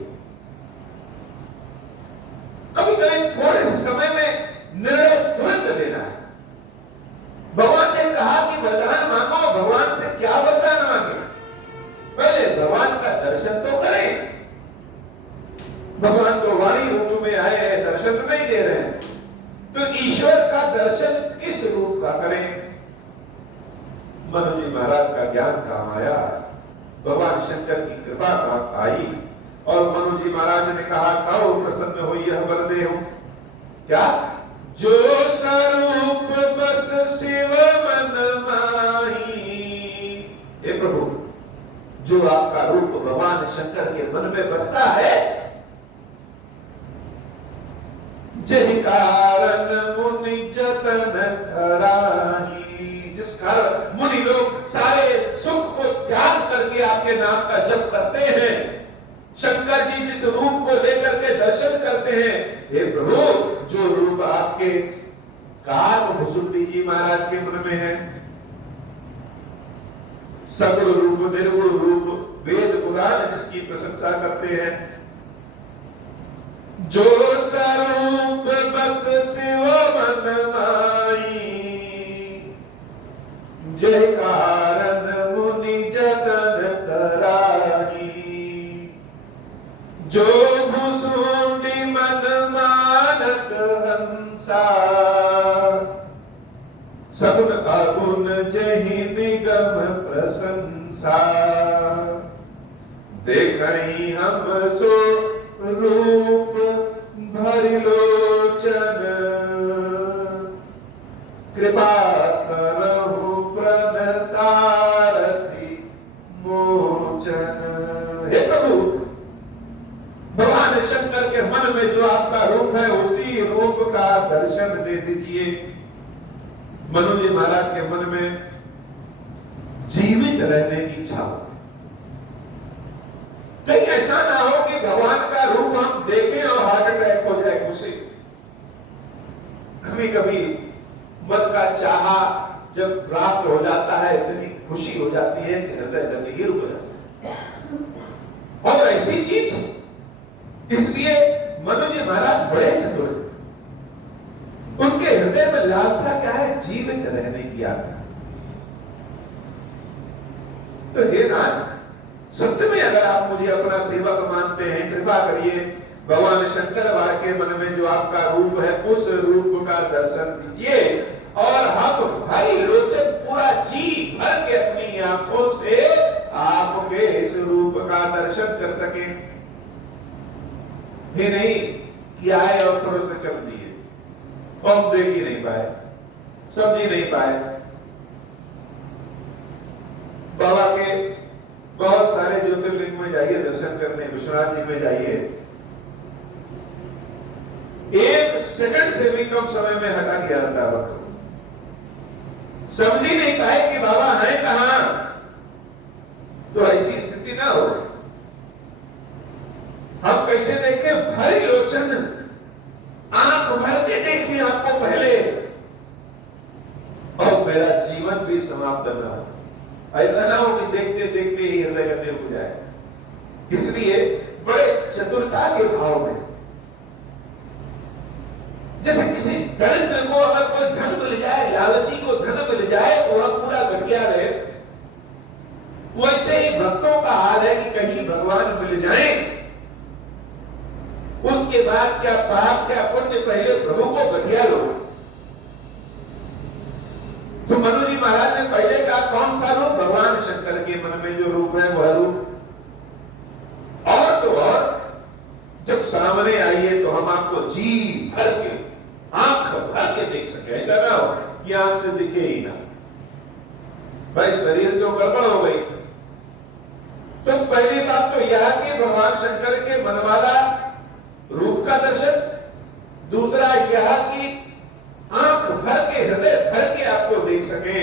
कभी कभी थोड़े से समय में निर्णय तुरंत लेना है। भगवान ने कहा कि वरदान मांगो, भगवान से क्या वरदान मांगे? पहले भगवान का दर्शन तो करें। भगवान तो वाणी रूप में आए हैं, दर्शन नहीं दे रहे हैं, तो ईश्वर का दर्शन किस रूप का करें? मनु जी महाराज का ज्ञान काम आया, भगवान शंकर की कृपा काम आई, और मनु जी महाराज ने कहा था, प्रसन्न हो यह वर दे हो। क्या? जो स्वरूप बस शिव मन माही। हे प्रभु, जो आपका रूप भगवान शंकर के मन में बसता है, जिस कारण मुनि जतन कराही, जिस कारण मुनि लोग सारे सुख को त्याग करके आपके नाम का जप करते हैं, शंकर जी जिस रूप को लेकर के दर्शन करते हैं, हे प्रभु, जो रूप आपके काकभूषुंडी जी महाराज के मन में है, सगुण रूप, निर्गुण रूप, वेद पुराण जिसकी प्रशंसा करते हैं, जो स्वरूप बस शिव मन माई, जय कारण मुनि जतन कराही, जो भूसुंडी मन मानत हंसा, सगुण अगुण जहि निगम प्रशंसा, देखहि हम सो रूप भरि लोचन, कृपा करहु प्रणतारति मोचन। हे प्रभु, भगवान शंकर के मन में जो आपका रूप है, उसी रूप का दर्शन दे दीजिए। मनु जी महाराज के मन में जीवित रहने की इच्छा हो। कहीं ऐसा ना हो कि भगवान का रूप हम देखें और हार्ट अटैक हो जाए खुशी। कभी कभी मन का चाहा जब प्राप्त हो जाता है, इतनी खुशी हो जाती है कि हृदय गंभीर हो जाता है। और ऐसी चीज, इसलिए मनु जी महाराज बड़े चतुर हैं। उनके हृदय में लालसा क्या है? जीवित रहने की आज्ञा। तो हे नाथ, सत्य में अगर आप मुझे अपना सेवक मानते हैं, कृपा करिए, भगवान शंकर के मन में जो आपका रूप है, उस रूप का दर्शन दीजिए, और हम भाई लोचन पूरा जी भर के अपनी आंखों से आपके इस रूप का दर्शन कर सके। ये नहीं कि आए और थोड़े से चल दिए, हम देख ही नहीं पाए, समझ ही नहीं पाए। बाबा के बहुत सारे ज्योतिर्लिंग में जाइए दर्शन करने, विश्वनाथ जी में जाइए, एक सेकंड से भी कम समय में हटा दिया जाता है। समझ ही नहीं पाए कि बाबा है कहां। तो ऐसी स्थिति ना हो। हम कैसे देखें? भरी लोचन, आंख भर के देखिए आपको पहले, और मेरा जीवन भी समाप्त ना हो। ऐसा ना हो कि देखते देखते ही हृदय गंभीर हो जाए। इसलिए बड़े चतुर चतुरता के भाव में। जैसे किसी दरिद्र को अगर कोई धन मिल जाए, लालची को धन मिल जाए तो वह पूरा घटिया रहे, वैसे ही भक्तों का हाल है कि कहीं भगवान मिल जाए, उसके बाद क्या पाप क्या पुण्य, पहले प्रभु को घटिया लो। तो मनु जी महाराज ने पहले कहा कौन सा रूप? भगवान शंकर के मन में जो रूप है वह रूप। और तो और जब सामने आइए तो हम आपको जी भर के, आंख भर के देख सके, ऐसा ना हो कि आंख से दिखे ही ना, भाई शरीर तो गड़बड़ हो गई। तो पहली बात तो यह कि भगवान शंकर के मनवाला रूप का दर्शन, दूसरा यह कि आंख भर के, हृदय भर के आपको देख सके,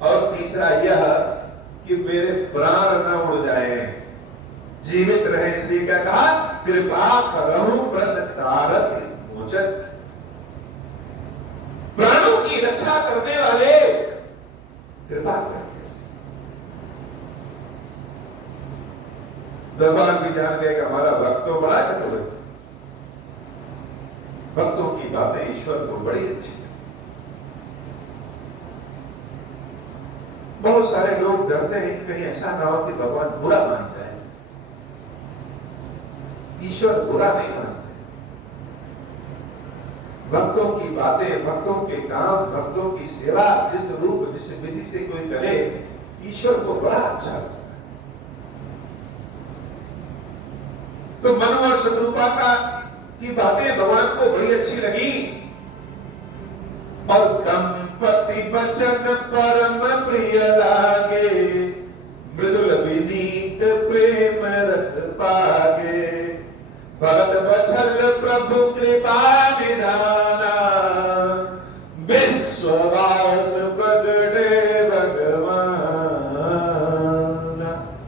और तीसरा यह कि मेरे प्राण न उड़ जाए, जीवित रहे। इसलिए क्या कहा? कृपा करहु व्रत तारक मोचन, प्राणों की रक्षा करने वाले कृपा करके। भगवान भी जान गए कि हमारा भक्त तो बड़ा चतुर है, भक्तों की बातें ईश्वर को बड़ी अच्छी है। बहुत सारे लोग डरते हैं कहीं ऐसा ना हो कि भगवान बुरा मान जाए। ईश्वर बुरा नहीं मानते। भक्तों की बातें, भक्तों के काम, भक्तों की सेवा जिस रूप जिस विधि से कोई करे, ईश्वर को बड़ा अच्छा लगता है। तो मनु और शत्रुपा की बातें भगवान को बड़ी अच्छी लगी, और दंपति वचन परम प्रिय लागे, मृदुल विनीत प्रेम रस पागे, भगत वत्सल प्रभु कृपा निधाना, विश्ववास प्रगटे भगवान।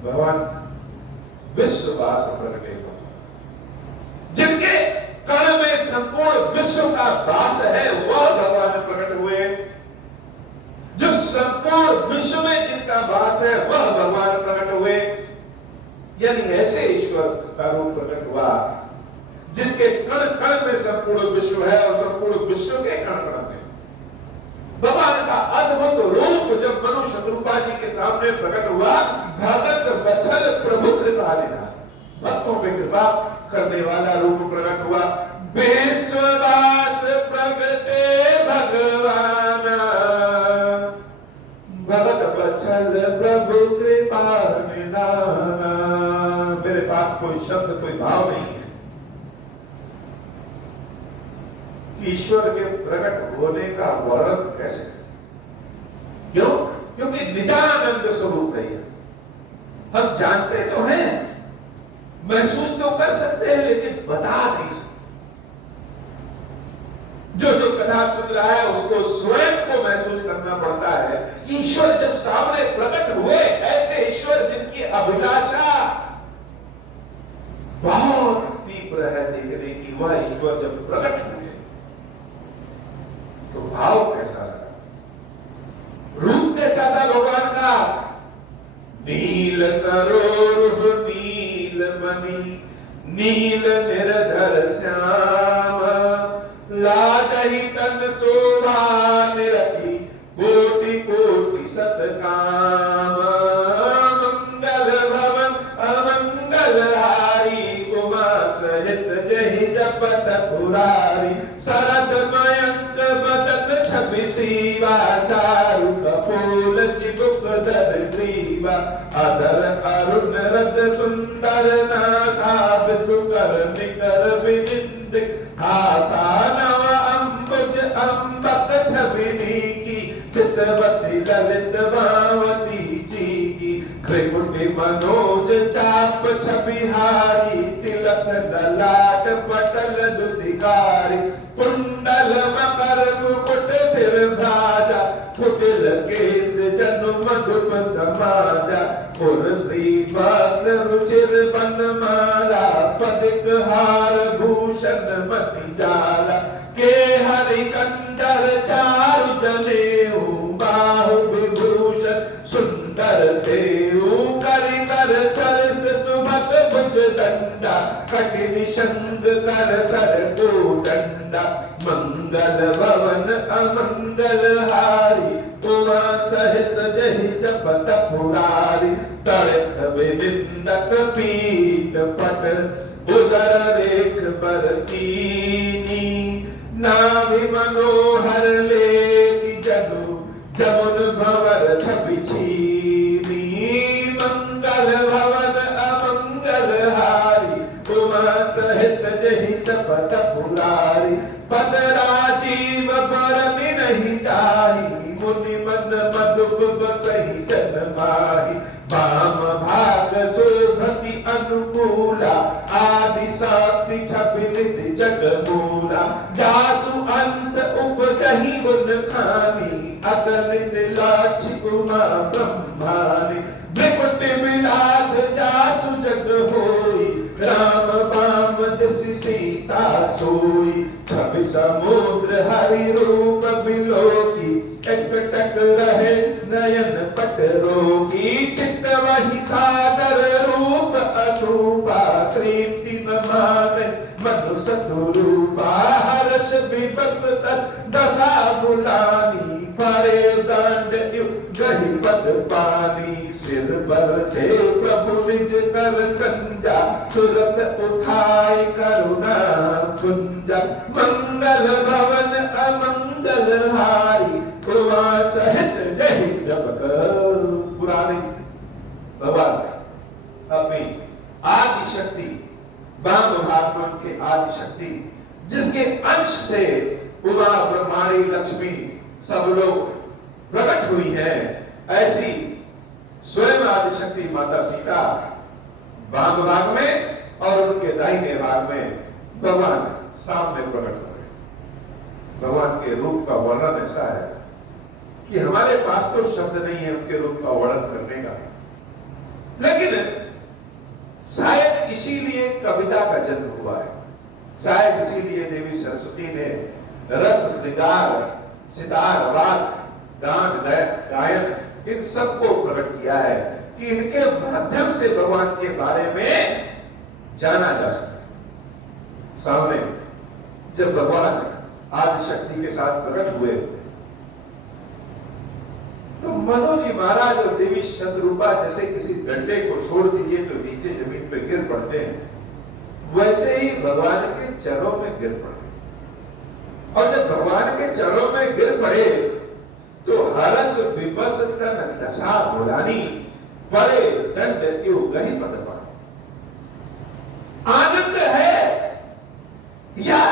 भगवान विश्ववास प्रगटे, जिनके कण में संपूर्ण विश्व का वास है वह भगवान प्रकट हुए। जो संपूर्ण विश्व में जिनका वास है वह भगवान प्रकट हुए। यानी ऐसे ईश्वर का रूप प्रकट हुआ जिनके कण कण में संपूर्ण विश्व है, और संपूर्ण विश्व के कण कण में भगवान का अद्भुत रूप जब मनु शत्रुपा जी के सामने प्रकट हुआ, भगत वत्सल प्रभु कृपा निधान, भक्तों पे कृपा करने वाला रूप प्रकट हुआ। विश्ववास प्रगटे भगवान, भगत वत्सल प्रभु कृपा निधान। मेरे पास कोई शब्द, कोई भाव नहीं है कि ईश्वर के प्रकट होने का वर्णन कैसे। क्यों? क्योंकि निजानंद स्वरूप है। हम जानते तो हैं, महसूस तो कर सकते हैं, लेकिन बता नहीं सकते। जो जो कथा सुन रहा है उसको स्वयं को महसूस करना पड़ता है। ईश्वर जब सामने प्रकट हुए, ऐसे ईश्वर जिनकी अभिलाषा बहुत तीव्र है देखने की, वह ईश्वर जब प्रकट हुए तो भाव कैसा लगा, रूप कैसा था भगवान का? नील सरोरुह नील मणि, नील निर्धर श्याम, लाजहि तन शोभा निरखी, कोटि कोटि सतकाम, मंगल भवन अमंगल हारी, उमा सहित जहि जपत पुरारी, शरद मयंक बदन छवि सीवा, चारु कपोल चिबुक धर ग्रीवा, अधर अरुण रत सुंदर नासाद, कर निकर विनिंद आसा, नव अंबुज अंबक छविनी की, चितवती ललित भावती जी की, त्रिपुटी मनोज चाप छबिहारी, तिलक ललाट पटल दुतिकारी, कुंडल मकर मुकुट सिर भाजा, कुटिल केस जनु मधुप समाजा, पुर श्री वत्स रुचिर बनमाला, पदिक हार भूषण मति जाला, के हरि कंडर चारु जनेऊ, बाहु विभूषण सुंदर देऊ, करि कर सरस सुभग भुज दंडा, कठिन संग कर सर को डंडा, मंगल भवन अमंगल हारी, उमा सहित जहि जपत पुरारी, तड़क विनिंदक पीठ पट, उदर रेख बरतीनी, नाभि मनोहर लेति जनु, जमुन भंवर छवि छीनी, मंगल भवन अमंगल हारी, उमा सहित जहि जपत पुरारी, पद राजीव बरनि नहीं जाही, मुनि मन मधुप बसहि जन माही, वाम भाग शोभति अनुकूला, आदि शक्ति छबिलित जग मूला, जासु अंश उपजहि गुण खानी, अगणित लाक्षिक उमा ब्रह्मानी, भृकुटि विलास जासु जग होई, राम बाम जसि सीता सोई, छवि समुद्र हरि रूप बिलोकी, टक रहे नयन पट रोगी, चित्त वही सादर रूप अनूपा, तृप्ति न माने मधु सतरूपा, हर्ष विवश दशा बुलानी, फरे दंड गही पद पानी, सिर पर से प्रभु निज कर कंजा, तुरंत उठाए करुणा कुंजा, मंगल भवन अमंगल हारी, उमा सहित जय जपत पुरारी। भगवान अपनी आदि शक्ति, वाम भाग में उनके आदि शक्ति, जिसके अंश से उमा ब्रह्माणी लक्ष्मी सब लोग प्रकट हुई है, ऐसी स्वयं आदि शक्ति माता सीता वाम भाग में और उनके दाहिने भाग में भगवान सामने प्रकट हो गए। भगवान के रूप का वर्णन ऐसा है कि हमारे पास तो शब्द नहीं है उनके रूप का वर्णन करने का, लेकिन शायद इसीलिए कविता का जन्म हुआ है, शायद इसीलिए देवी सरस्वती ने रस श्रृंगार सितार वाद गान गायन इन सबको प्रकट किया है कि इनके माध्यम से भगवान के बारे में जाना जा सके। सामने जब भगवान आदि शक्ति के साथ प्रकट हुए तो मनोजी महाराज और देवी शतरूपा जैसे किसी गड्ढे को छोड़ दीजिए तो नीचे जमीन पे गिर पड़ते हैं, वैसे ही भगवान के चरणों में गिर पड़े। और जब भगवान के चरणों में गिर पड़े तो हरस विवश तन दशा बुलानी, परे दंड क्यों गही पद पा। आनंद है या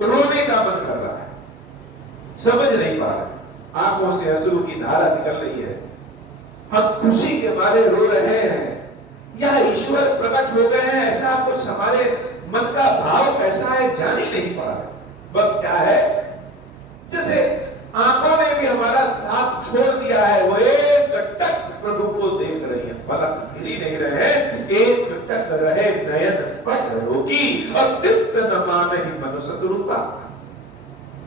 रोने का मन कर रहा है, समझ नहीं पा रहे, आंखों से अश्रु की धारा निकल रही है, हम खुशी के मारे रो रहे हैं या ईश्वर प्रकट हो गए हैं, ऐसा कुछ हमारे मन का भाव कैसा है जान ही नहीं पा रहे। बस क्या है, जैसे आंखों ने भी हमारा साथ छोड़ दिया है, वो एक टक प्रभु को देख रही है, पलक गिरी नहीं रहे, एक टक रहे नयन पट रोकी, और तृप्त न माने ही मनु सतरूपा।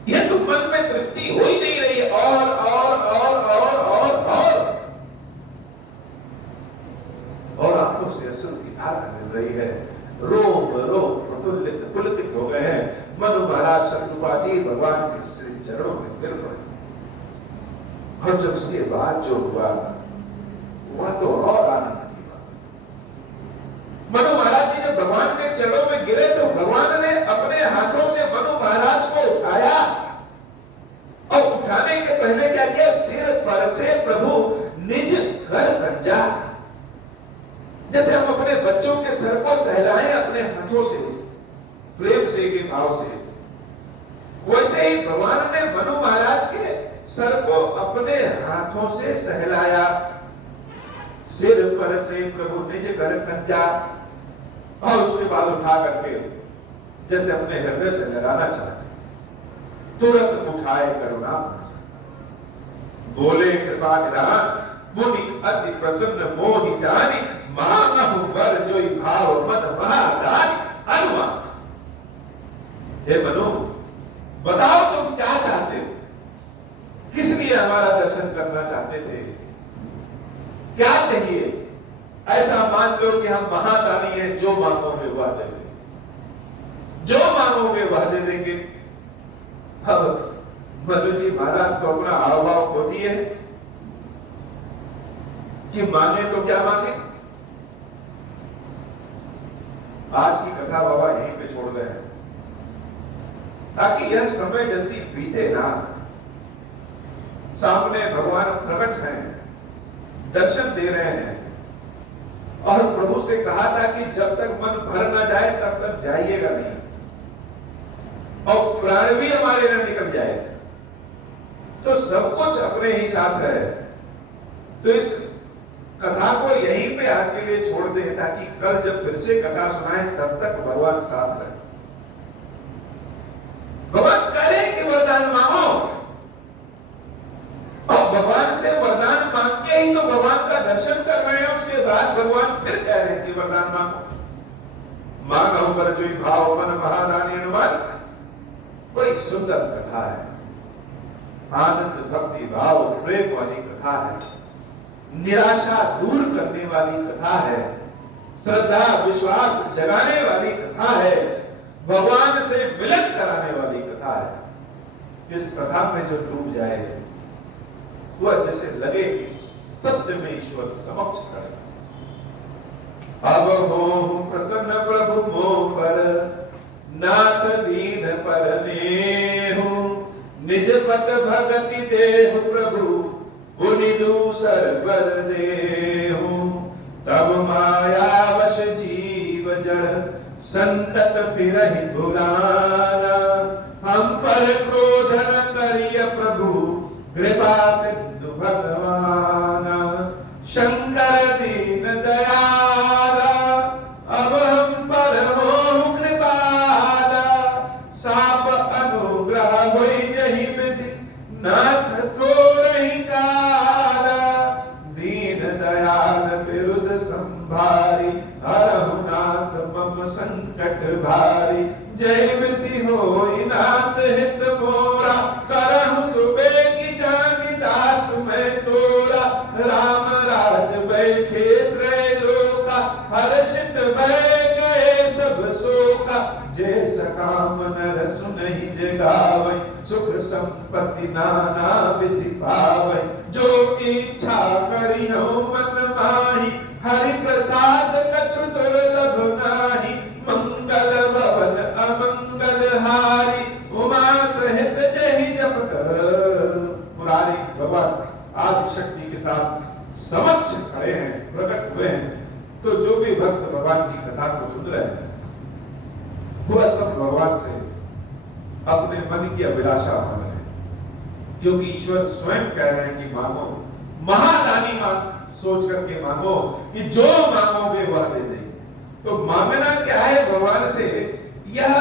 यह तो मन में तृप्ति हो ही नहीं रही है, और आंखों से अश्रु की धारा मिल रही है, रोम रोम प्रफुल्लित पुलकित हो गए हैं। मनु महाराज शतरूपा जी भगवान के श्री चरणों में गिर पड़े, और जब उसके बाद जो हुआ वह तो और आनंद की बात। मनु महाराज जी जब भगवान के चरणों में गिरे तो भगवान ने अपने हाथों से मनु महाराज को उठाया, और उठाने के पहले क्या किया, सिर पर से प्रभु निज कर कंजा, जैसे हम अपने बच्चों के सर को सहलाएं अपने हाथों से, प्रेम से के भाव से, वैसे ही भगवान ने मनु महाराज के सर को अपने हाथों से सहलाया, सिर पर से प्रभु निज कर कंजा, और उसके बाद उठा करके जैसे अपने हृदय से लगाना चाहते, तुरंत उठाए करुणा, बोले कृपा निधान, मुनि अति प्रसन्न मोहि जानी, मानहु वर जोई भाव मन महादानी अनुमान। हे मनु, बताओ तुम क्या चाहते हो, किस लिए हमारा दर्शन करना चाहते थे, क्या चाहिए? ऐसा मान लो कि हम महादानी हैं, जो मांगोगे वह दे देंगे, जो मांगोगे वह दे देंगे। अब मधु जी महाराज तो अपना हाव भाव खो दिए कि मांगे तो क्या मांगे। आज की कथा बाबा यहीं पे छोड़ गए ताकि यह समय जल्दी बीते ना। सामने भगवान प्रकट हैं, दर्शन दे रहे हैं, और प्रभु से कहा था कि जब तक मन भर ना जाए तब तक जाइएगा नहीं, और प्राण भी हमारे न निकल जाए। तो सब कुछ अपने ही साथ है। तो इस कथा को यहीं पे आज के लिए छोड़ दें ताकि कल जब फिर से कथा सुनाए तब तक भगवान साथ है। भगवान करे कि वरदान मांगो, और भगवान से वरदान मांग के ही तो भगवान का दर्शन कर रहे हैं। उसके बाद भगवान फिर कह रहे हैं कि वरदान मांगो। मांगो पर जो भाव मन महारानी अनुमान। बड़ी सुंदर कथा है, आनंद भक्ति भाव प्रेम वाली कथा है, निराशा दूर करने वाली कथा है, श्रद्धा विश्वास जगाने वाली कथा है, भगवान से मिलन कराने वाली कथा है। इस कथा में जो डूब जाए वह जैसे लगे कि सत्य में ईश्वर समक्ष खड़े। अब हो प्रसन्न प्रभु मोह पर, नाथ दीन पर नेहु, निज पत भगति देहु प्रभु, पुनि दूसर बर देहु। तब माया वश जीव जड़, संतत बिरहि भुलाना, हम पर क्रोध न करिय प्रभु, कृपा सिंधु भगवाना। शंकर दीन दयाला, अब हम पर हो कृपाला, साप अनुग्रह होई जहि विधि, नाथ थोरहि काला। दीन दयाल विरुद्ध संभारी, हरहु नाथ मम संकट भारी। जय विधि होई नाथ हित मोरा, करहु सुबेगी जानि दास मैं तोरा। राम राज बैठे त्रैलोका, हर्षित भय गए सब शोका। जय सकाम नर सुनहि जगावै, सुख संपत्ति नाना विधि पावै। जो इच्छा करियो मन माही, हरि प्रसाद कछु दुर्लभ नाही। मंगल भवन अमंगल हारी, उमा सहित जहि जप कर। मुरारी भगवान आदि शक्ति के साथ समक्ष खड़े हैं, प्रकट हुए हैं। तो जो भी भक्त भगवान की कथा को सुन रहे हैं वह सब भगवान से अपने मन की अभिलाषा मांग रहे हैं, क्योंकि ईश्वर स्वयं कह रहे हैं कि मांगो, महादानी सोच करके मांगो कि जो मांगोगे वह दे देंगे। तो मांगना क्या है भगवान से, यह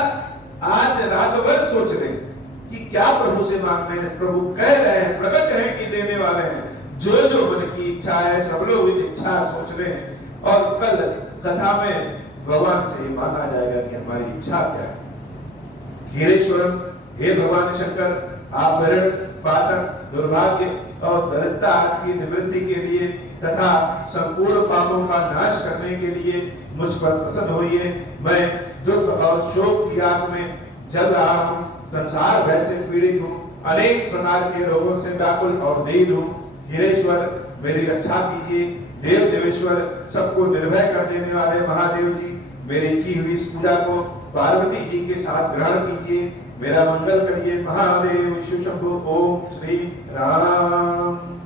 आज रात भर सोच रहे कि क्या प्रभु से मांग रहे हैं। प्रभु कह रहे हैं, प्रकट हैं कि देने वाले हैं। जो जो मन की इच्छा है सब लोग इच्छा सोच रहे हैं, और कल कथा में भगवान से ही मांगा जाएगा कि हमारी इच्छा क्या है। खीरेश्वर, हे भगवान शंकर, आप वरण पातक दुर्भाग्य और दरिद्रता की निवृत्ति के लिए तथा संपूर्ण पापों का नाश करने के लिए मुझ पर प्रसन्न होइए। मैं दुख और शोक की आग में जल रहा हूँ, संसार भय से पीड़ित हूँ, अनेक प्रकार के रोगों से व्याकुल और दीन हूँ। खीरेश्वर, मेरी रक्षा कीजिए। देव देवेश्वर, सबको निर्भय कर देने वाले महादेव जी, मेरी की हुई इस पूजा को पार्वती जी के साथ ग्रहण कीजिए। मेरा मंगल करिए। महादेव शिव शंभु। ओम श्री राम।